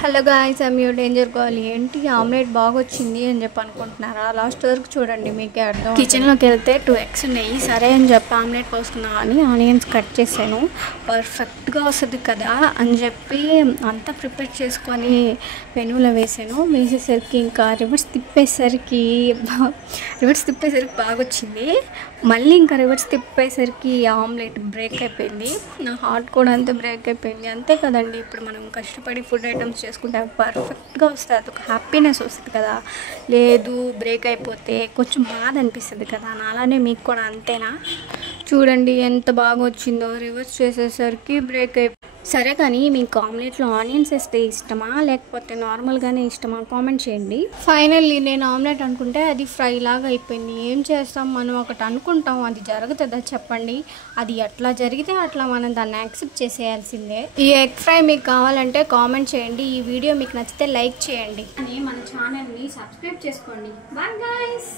Hello guys, I'm you danger girl. ఏంటి omelette బాగా వచ్చింది అని చెప్పి అనుకుంటున్నారా? లాస్ట్ వరకు చూడండి, మీకే అర్థం. కిచెన్లోకి వెళ్తే 2 eggs ఉన్నాయి. సరే అని చెప్పి ఆమ్లెట్ పోసుకున్నా అని ఆనియన్స్ కట్ చేశాను. పర్ఫెక్ట్గా వస్తుంది కదా అని చెప్పి అంతా ప్రిపేర్ చేసుకొని పెనులో వేసాను. వేసేసరికి ఇంకా రివర్స్ తిప్పేసరికి బాగా వచ్చింది. మళ్ళీ ఇంకా రివర్స్ తిప్పేసరికి ఆమ్లెట్ బ్రేక్ అయిపోయింది. నా హార్ట్ కూడా అంతే బ్రేక్ అయిపోయింది. అంతే కదండి, ఇప్పుడు మనం కష్టపడి ఫుడ్ ఐటమ్స్ చేసుకుంటే పర్ఫెక్ట్గా వస్తుంది, అదొక హ్యాపీనెస్ వస్తుంది కదా. లేదు బ్రేక్ అయిపోతే కొంచెం బాధ అనిపిస్తుంది కదా. అలానే మీకు కూడా అంతేనా? చూడండి ఎంత బాగా వచ్చిందో. రివర్స్ చేసేసరికి బ్రేక్ అయిపోయింది. సరే, కానీ మీకు ఆమ్లెట్లో ఆనియన్స్ వేస్తే ఇష్టమా లేకపోతే నార్మల్గానే ఇష్టమా? కామెంట్ చేయండి. ఫైనల్లీ నేను ఆమ్లెట్ అనుకుంటే అది ఫ్రై లాగా అయిపోయింది. ఏం చేస్తాం, మనం ఒకటి అనుకుంటాం, అది జరుగుతుందా చెప్పండి? అది ఎట్లా జరిగితే అట్లా మనం దాన్ని యాక్సెప్ట్ చేసేయాల్సిందే. ఈ ఎగ్ ఫ్రై మీకు కావాలంటే కామెంట్ చేయండి. ఈ వీడియో మీకు నచ్చితే లైక్ చేయండి. మన ఛానల్ని సబ్స్క్రైబ్ చేసుకోండి. Bye guys.